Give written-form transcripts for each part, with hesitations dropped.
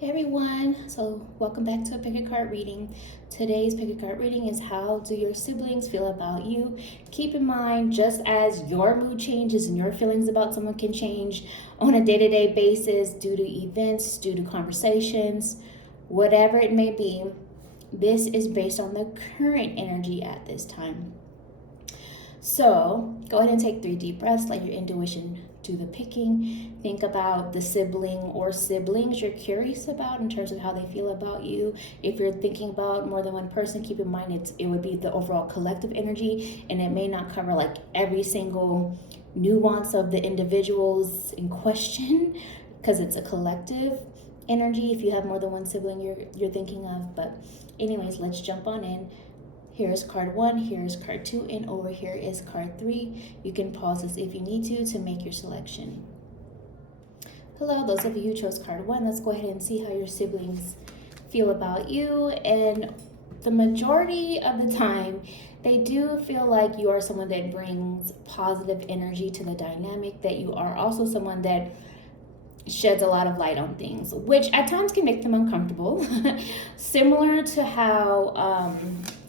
Hey everyone, so welcome back to a pick a card reading. Today's pick a card reading is how do your siblings feel about you? Keep in mind, just as your mood changes and your feelings about someone can change on a day-to-day basis due to events, due to conversations, whatever it may be, this is based on the current energy at this time. So go ahead and take 3 deep breaths, let your intuition do the picking. Think about the sibling or siblings you're curious about in terms of how they feel about you. If you're thinking about more than one person, keep in mind it would be the overall collective energy, and it may not cover like every single nuance of the individuals in question because it's a collective energy if you have more than one sibling you're thinking of. But anyways, let's jump on in. Here's card 1, here's card 2, and over here is card 3. You can pause this if you need to make your selection. Hello, those of you who chose card 1, let's go ahead and see how your siblings feel about you. And the majority of the time, they do feel like you are someone that brings positive energy to the dynamic, that you are also someone that sheds a lot of light on things, which at times can make them uncomfortable. Similar to how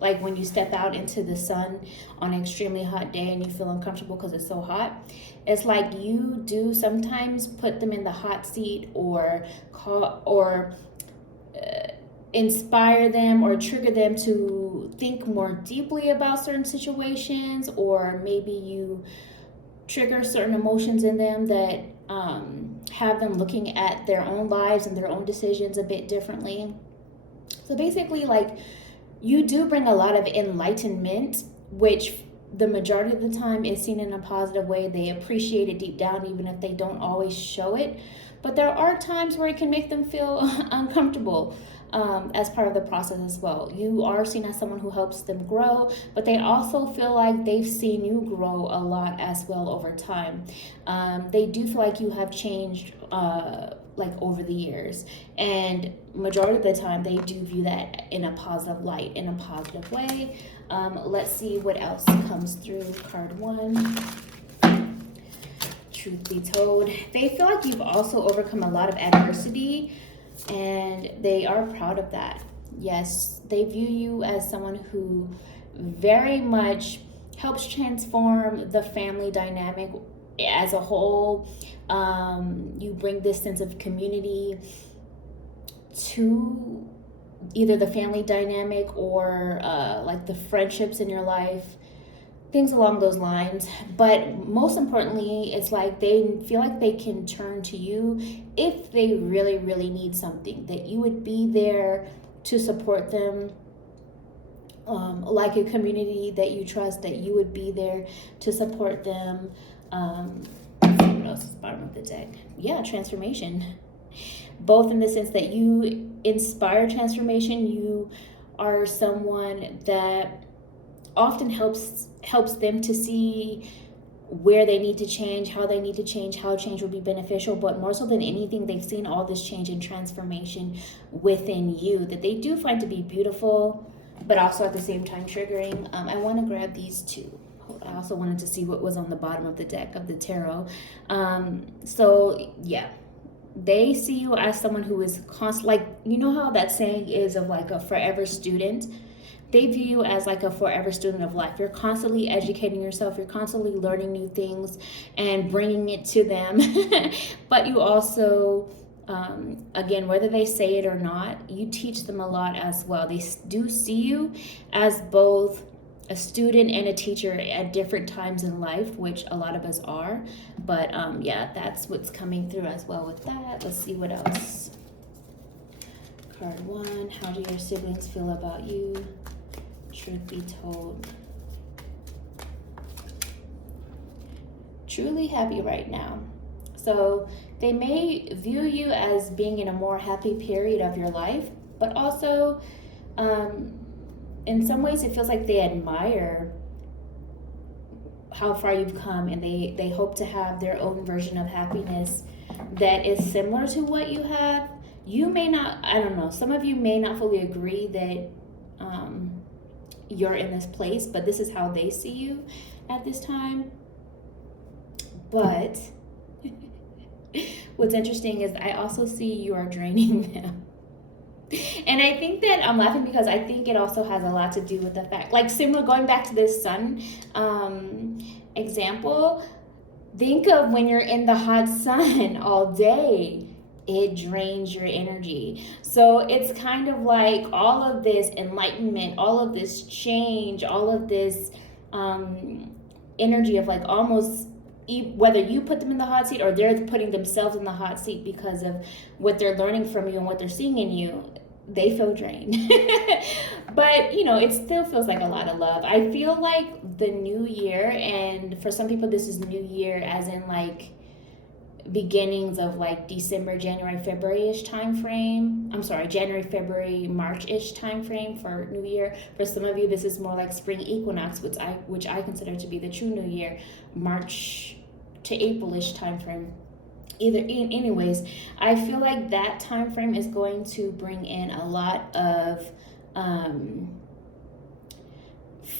like when you step out into the sun on an extremely hot day and you feel uncomfortable because it's so hot, it's like you do sometimes put them in the hot seat or inspire them or trigger them to think more deeply about certain situations, or maybe you trigger certain emotions in them that have them looking at their own lives and their own decisions a bit differently. So basically, like, you do bring a lot of enlightenment, which the majority of the time is seen in a positive way. They appreciate it deep down, even if they don't always show it. But there are times where it can make them feel uncomfortable as part of the process as well. You are seen as someone who helps them grow, but they also feel like they've seen you grow a lot as well over time. They do feel like you have changed like over the years, and majority of the time they do view that in a positive light, in a positive way. Let's see what else comes through. Card 1. Truth be told, they feel like you've also overcome a lot of adversity, and they are proud of that. Yes, they view you as someone who very much helps transform the family dynamic as a whole. You bring this sense of community to either the family dynamic or like the friendships in your life, things along those lines. But most importantly, it's like they feel like they can turn to you if they really, really need something, that you would be there to support them. Like a community that you trust, that you would be there to support them. What else is the bottom of the deck? Yeah, transformation. Both in the sense that you inspire transformation. You are someone that often helps them to see where they need to change, how they need to change, how change will be beneficial. But more so than anything, they've seen all this change and transformation within you that they do find to be beautiful, but also at the same time triggering. I want to grab these two. I also wanted to see what was on the bottom of the deck of the tarot. So yeah, they see you as someone who is like, you know how that saying is of like a forever student? They view you as like a forever student of life. You're constantly educating yourself. You're constantly learning new things and bringing it to them. But you also, again, whether they say it or not, you teach them a lot as well. They do see you as both a student and a teacher at different times in life, which a lot of us are. But yeah, that's what's coming through as well with that. Let's see what else. Card 1, how do your siblings feel about you? Truth be told, truly happy right now. So they may view you as being in a more happy period of your life, but also in some ways it feels like they admire how far you've come, and they hope to have their own version of happiness that is similar to what you have. You may not, I don't know, some of you may not fully agree that you're in this place, but this is how they see you at this time. But what's interesting is I also see you are draining them. And I think that I'm laughing because I think it also has a lot to do with the fact, like similar, going back to this sun example, think of when you're in the hot sun all day, it drains your energy. So it's kind of like all of this enlightenment, all of this change, all of this energy of like almost, whether you put them in the hot seat or they're putting themselves in the hot seat because of what they're learning from you and what they're seeing in you, they feel drained. But it still feels like a lot of love. I feel like the new year, and for some people this is new year as in like beginnings of like December, January, February-ish time frame. I'm sorry, January, February, March-ish time frame for New Year. For some of you, this is more like spring equinox, which I consider to be the true New Year, March to April-ish time frame. Anyways, I feel like that time frame is going to bring in a lot of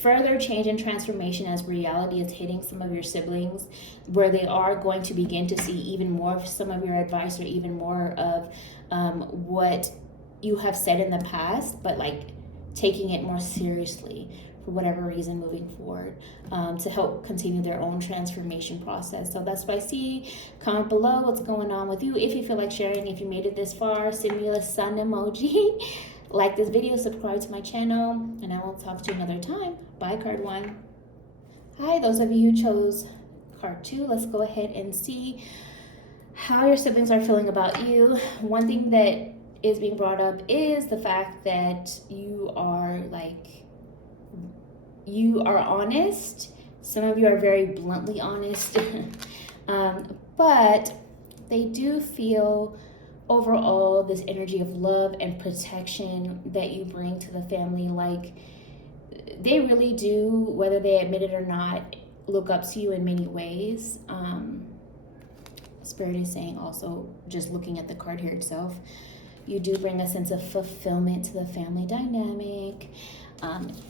further change and transformation as reality is hitting some of your siblings, where they are going to begin to see even more of some of your advice or even more of what you have said in the past, but like taking it more seriously for whatever reason moving forward, to help continue their own transformation process. So that's what I see. Comment below what's going on with you. If you feel like sharing, if you made it this far, send me a sun emoji. Like this video, subscribe to my channel, and I will talk to you another time. Bye, card 1. Hi, those of you who chose card 2, let's go ahead and see how your siblings are feeling about you. One thing that is being brought up is the fact that you are honest. Some of you are very bluntly honest. But they do feel overall this energy of love and protection that you bring to the family. Like they really do, whether they admit it or not, look up to you in many ways. Spirit is saying also, just looking at the card here itself, you do bring a sense of fulfillment to the family dynamic.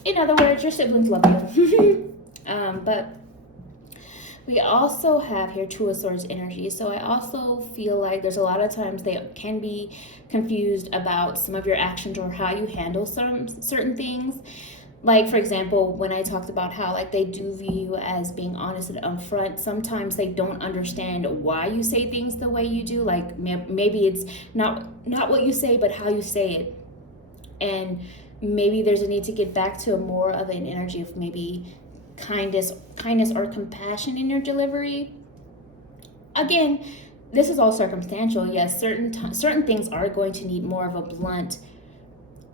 In other words, your siblings love you. But we also have here Two of Swords energy. So I also feel like there's a lot of times they can be confused about some of your actions or how you handle certain things. Like, for example, when I talked about how like they do view you as being honest and upfront, sometimes they don't understand why you say things the way you do. Like maybe it's not what you say, but how you say it. And maybe there's a need to get back to more of an energy of maybe kindness or compassion in your delivery. Again, this is all circumstantial. Yes, certain things are going to need more of a blunt,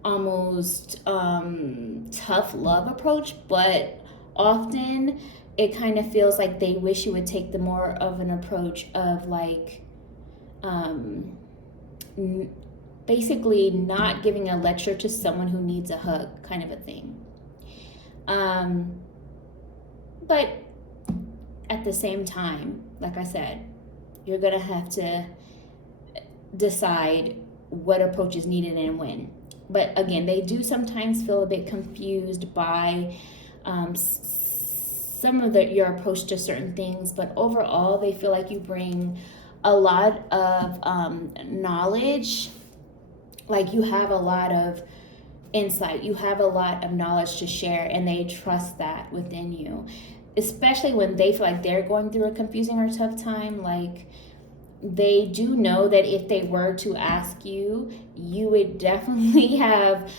almost tough love approach, but often it kind of feels like they wish you would take the more of an approach of like basically not giving a lecture to someone who needs a hug, kind of a thing. But at the same time, like I said, you're gonna have to decide what approach is needed and when. But again, they do sometimes feel a bit confused by some of your approach to certain things, but overall they feel like you bring a lot of knowledge. Like you have a lot of insight, you have a lot of knowledge to share, and they trust that within you, especially when they feel like they're going through a confusing or tough time. Like they do know that if they were to ask you, you would definitely have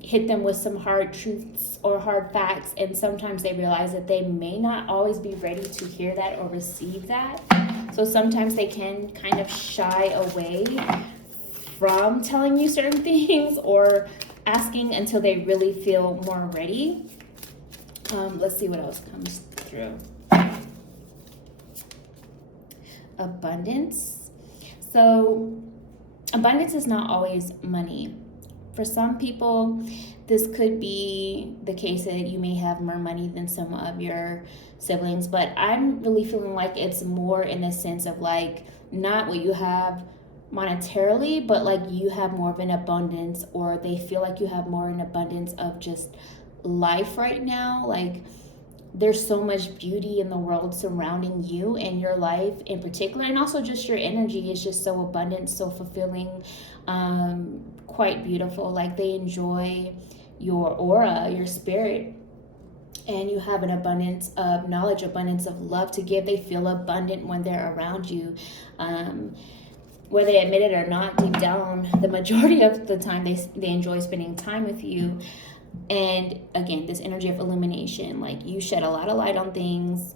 hit them with some hard truths or hard facts, and sometimes they realize that they may not always be ready to hear that or receive that. So sometimes they can kind of shy away from telling you certain things or asking until they really feel more ready. Let's see what else comes through. Abundance. So abundance is not always money. For some people, this could be the case that you may have more money than some of your siblings, but I'm really feeling like it's more in the sense of like not what you have monetarily, but like you have more of an abundance, or they feel like you have more an abundance of just life right now. Like there's so much beauty in the world surrounding you and your life in particular, and also just your energy is just so abundant, so fulfilling, quite beautiful. Like they enjoy your aura, your spirit, and you have an abundance of knowledge, abundance of love to give. They feel abundant when they're around you. Whether they admit it or not, deep down, the majority of the time they enjoy spending time with you. And again, this energy of illumination, like you shed a lot of light on things.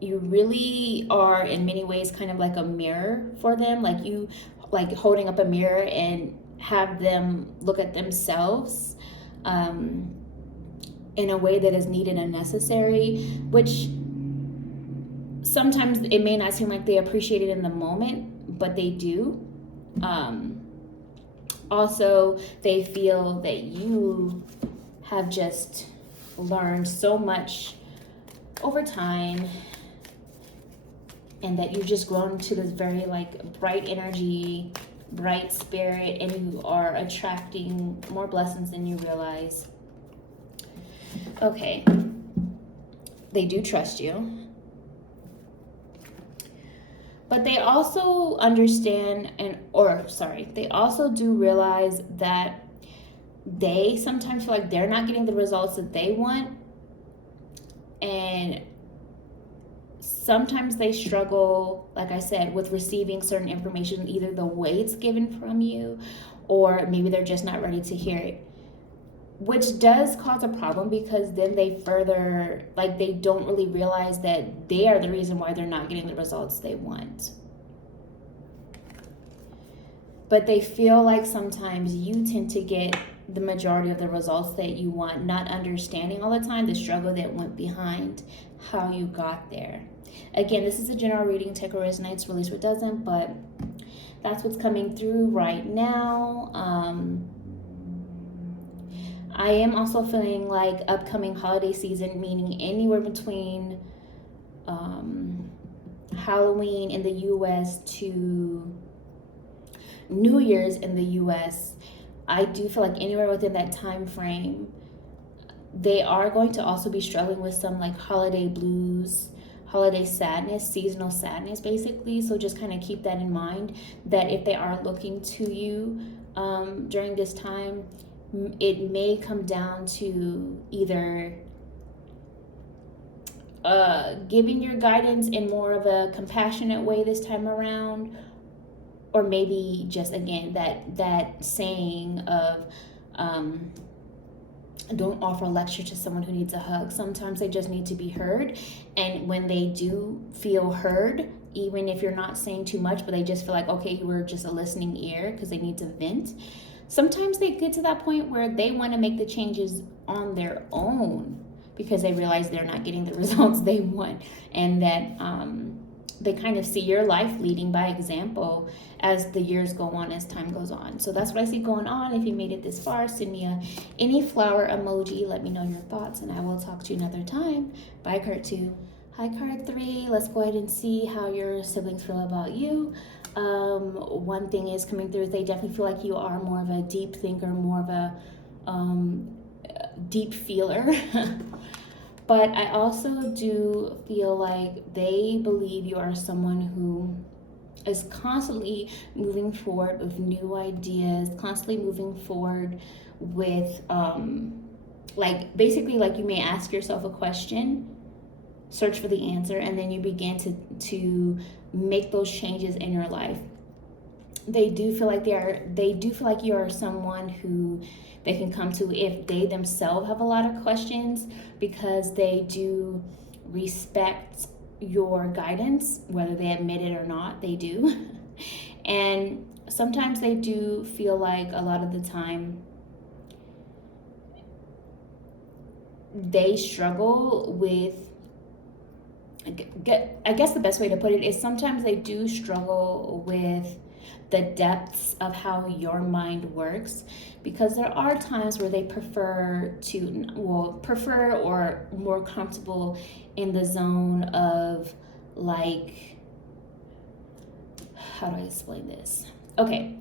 You really are in many ways kind of like a mirror for them, like you like holding up a mirror and have them look at themselves in a way that is needed and necessary, which sometimes it may not seem like they appreciate it in the moment, but they do. Also, they feel that you have just learned so much over time, and that you've just grown to this very like bright energy, bright spirit, and you are attracting more blessings than you realize. Okay, they do trust you, but they also understand they also do realize that they sometimes feel like they're not getting the results that they want, and sometimes they struggle, like I said, with receiving certain information, either the way it's given from you, or maybe they're just not ready to hear it, which does cause a problem, because then they further, like, they don't really realize that they are the reason why they're not getting the results they want. But they feel like sometimes you tend to get the majority of the results that you want, not understanding all the time the struggle that went behind how you got there. Again, this is a general reading. Take what resonates, release what doesn't, but that's what's coming through right now. I am also feeling like upcoming holiday season, meaning anywhere between Halloween in the US to New Year's in the US. I do feel like anywhere within that time frame, they are going to also be struggling with some like holiday blues, holiday sadness, seasonal sadness, basically. So just kind of keep that in mind, that if they are looking to you during this time, it may come down to either giving your guidance in more of a compassionate way this time around, or maybe just, again, that saying of don't offer a lecture to someone who needs a hug. Sometimes they just need to be heard, and when they do feel heard, even if you're not saying too much, but they just feel like, okay, you were just a listening ear because they need to vent, sometimes they get to that point where they want to make the changes on their own because they realize they're not getting the results they want, and that they kind of see your life leading by example as the years go on, as time goes on. So that's what I see going on. If you made it this far, send me any flower emoji. Let me know your thoughts, and I will talk to you another time. Bye, card 2. Hi, card 3. Let's go ahead and see how your siblings feel about you. One thing is coming through is they definitely feel like you are more of a deep thinker, more of a deep feeler. But I also do feel like they believe you are someone who is constantly moving forward with new ideas, constantly moving forward with, like, basically, like, you may ask yourself a question, search for the answer, and then you begin to make those changes in your life. They do feel like you are someone who they can come to if they themselves have a lot of questions, because they do respect your guidance, whether they admit it or not, they do. And sometimes they do feel like a lot of the time they struggle with, I guess the best way to put it is sometimes they do struggle with the depths of how your mind works, because there are times where they prefer or more comfortable in the zone of, like, how do I explain this? Okay,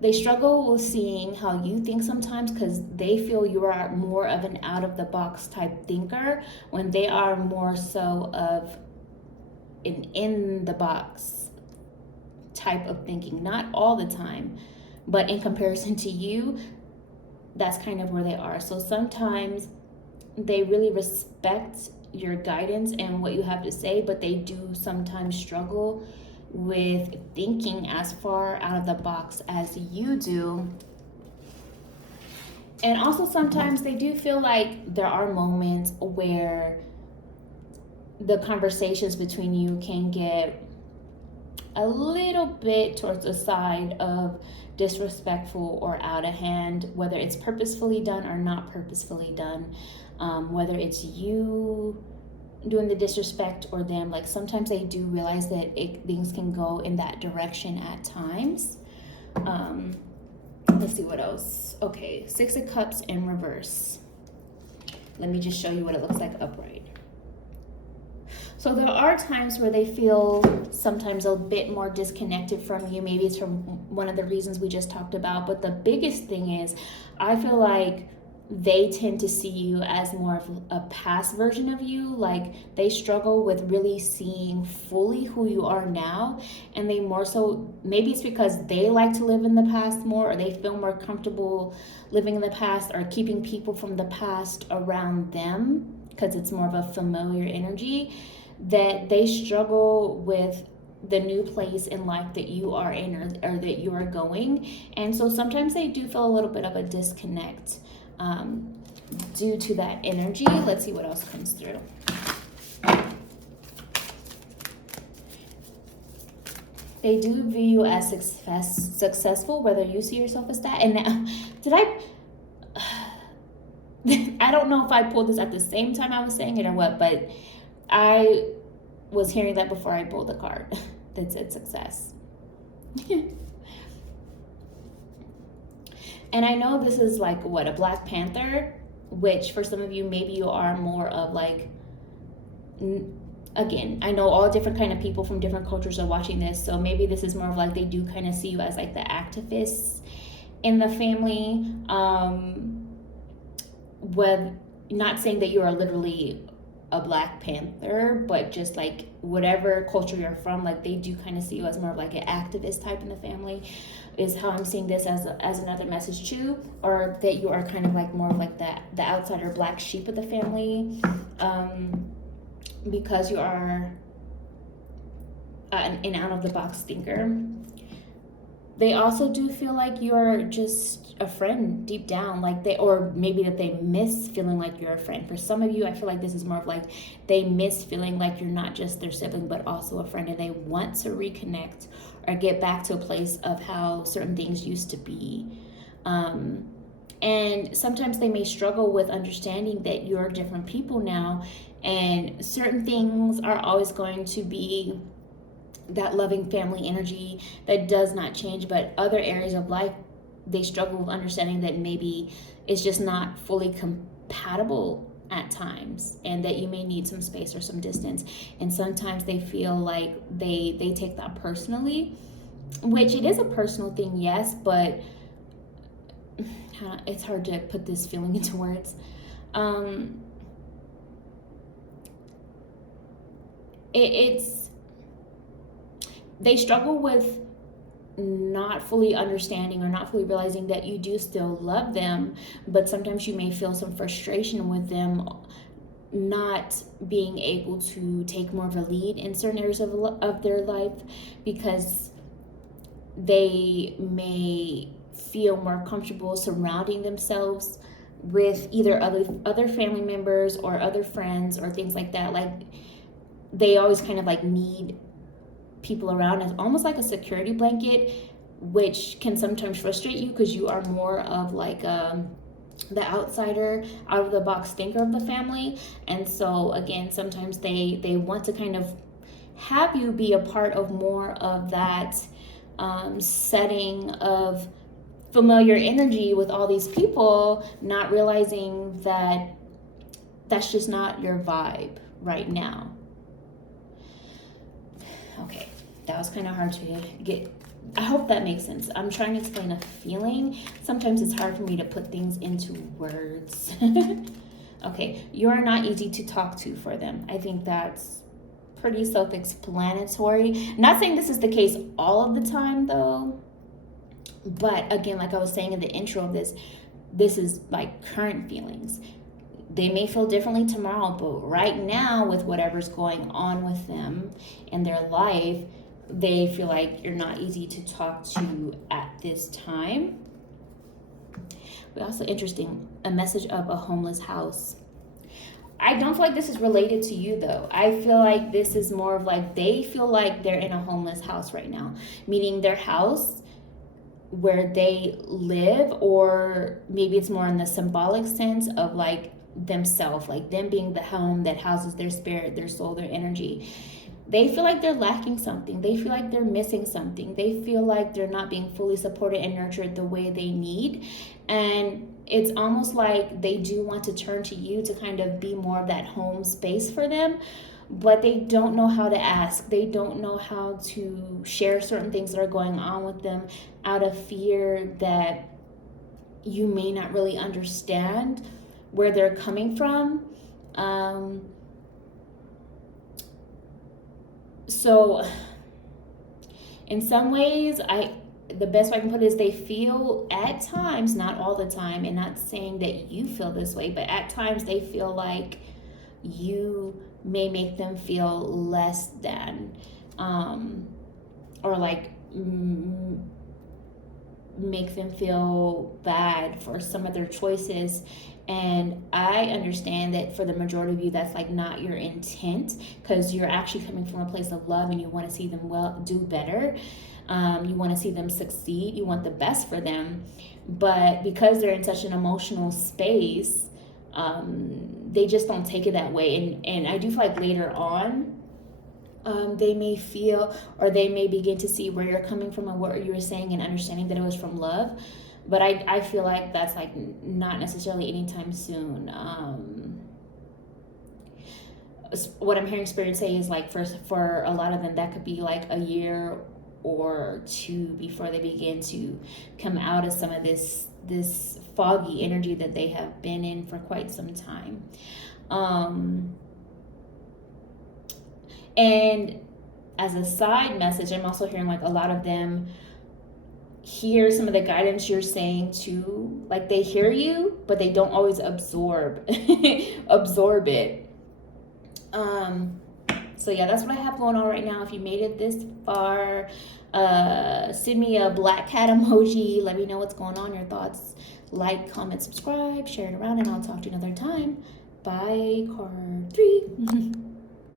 they struggle with seeing how you think sometimes, because they feel you are more of an out of the box type thinker when they are more so of an in the box type of thinking. Not all the time, but in comparison to you, that's kind of where they are. So sometimes they really respect your guidance and what you have to say, but they do sometimes struggle with thinking as far out of the box as you do. And also sometimes they do feel like there are moments where the conversations between you can get a little bit towards the side of disrespectful or out of hand, whether it's purposefully done or not purposefully done, whether it's you doing the disrespect or them. Like sometimes they do realize that things can go in that direction at times. Let's see what else. Okay, 6 of Cups in reverse. Let me just show you what it looks like upright. So there are times where they feel sometimes a bit more disconnected from you. Maybe it's from one of the reasons we just talked about. But the biggest thing is, I feel like they tend to see you as more of a past version of you. Like they struggle with really seeing fully who you are now. And they more so, maybe it's because they like to live in the past more, or they feel more comfortable living in the past or keeping people from the past around them because it's more of a familiar energy, that they struggle with the new place in life that you are in, or that you are going. And so sometimes they do feel a little bit of a disconnect due to that energy. Let's see what else comes through. They do view you as successful, whether you see yourself as that. And now, I don't know if I pulled this at the same time I was saying it or what, but I was hearing that before I pulled the card that said success. And I know this is like, what, a Black Panther, which for some of you, maybe you are more of like, again, I know all different kind of people from different cultures are watching this, so maybe this is more of like, they do kind of see you as like the activists in the family. With not saying that you are literally a Black Panther, but just like whatever culture you're from, like they do kind of see you as more of like an activist type in the family, is how I'm seeing this as another message too. Or that you are kind of like more of like the outsider black sheep of the family, because you are an out of the box thinker. They also do feel like you're just a friend deep down, like or maybe that they miss feeling like you're a friend. For some of you, I feel like this is more of like they miss feeling like you're not just their sibling, but also a friend, and they want to reconnect or get back to a place of how certain things used to be. And sometimes they may struggle with understanding that you're different people now, and certain things are always going to be that loving family energy that does not change, but other areas of life, they struggle with understanding that maybe it's just not fully compatible at times, and that you may need some space or some distance. And sometimes they feel like they take that personally, which it is a personal thing, yes, but it's hard to put this feeling into words. They struggle with not fully understanding or not fully realizing that you do still love them, but sometimes you may feel some frustration with them not being able to take more of a lead in certain areas of their life, because they may feel more comfortable surrounding themselves with either other family members or other friends or things like that. Like they always kind of like need people around as almost like a security blanket, which can sometimes frustrate you because you are more of like the outsider, out of the box thinker of the family. And so again, sometimes they want to kind of have you be a part of more of that setting of familiar energy with all these people, not realizing that that's just not your vibe right now. Okay, that was kind of hard to get I hope that makes sense. I'm trying to explain a feeling. Sometimes it's hard for me to put things into words. Okay, you're not easy to talk to for them. I think that's pretty self-explanatory. Not saying this is the case all of the time though, but again, like I was saying in the intro of this is like current feelings. They may feel differently tomorrow, but right now, with whatever's going on with them in their life, they feel like you're not easy to talk to at this time. But also interesting, a message of a homeless house. I don't feel like this is related to you though. I feel like this is more of like they feel like they're in a homeless house right now, meaning their house where they live, or maybe it's more in the symbolic sense of like themselves, like them being the home that houses their spirit, their soul, their energy. They feel like they're lacking something. They feel like they're missing something. They feel like they're not being fully supported and nurtured the way they need. And it's almost like they do want to turn to you to kind of be more of that home space for them, but they don't know how to ask. They don't know how to share certain things that are going on with them out of fear that you may not really understand where they're coming from. So in some ways, the best way I can put it is they feel at times, not all the time, and not saying that you feel this way, but at times they feel like you may make them feel less than, or like make them feel bad for some of their choices. And I understand that for the majority of you, that's like not your intent, because you're actually coming from a place of love and you want to see them do better. You want to see them succeed. You want the best for them. But because they're in such an emotional space, they just don't take it that way. And I do feel like later on, they may feel, or they may begin to see where you're coming from and what you were saying, and understanding that it was from love. But I feel like that's like not necessarily anytime soon. What I'm hearing Spirit say is like for a lot of them, that could be like a year or two before they begin to come out of some of this foggy energy that they have been in for quite some time. And as a side message, I'm also hearing like a lot of them hear some of the guidance you're saying too. Like they hear you, but they don't always absorb it. So yeah, that's what I have going on right now. If you made it this far, send me a black cat emoji. Let me know what's going on, your thoughts. Like, comment, subscribe, share it around, and I'll talk to you another time. Bye, card 3.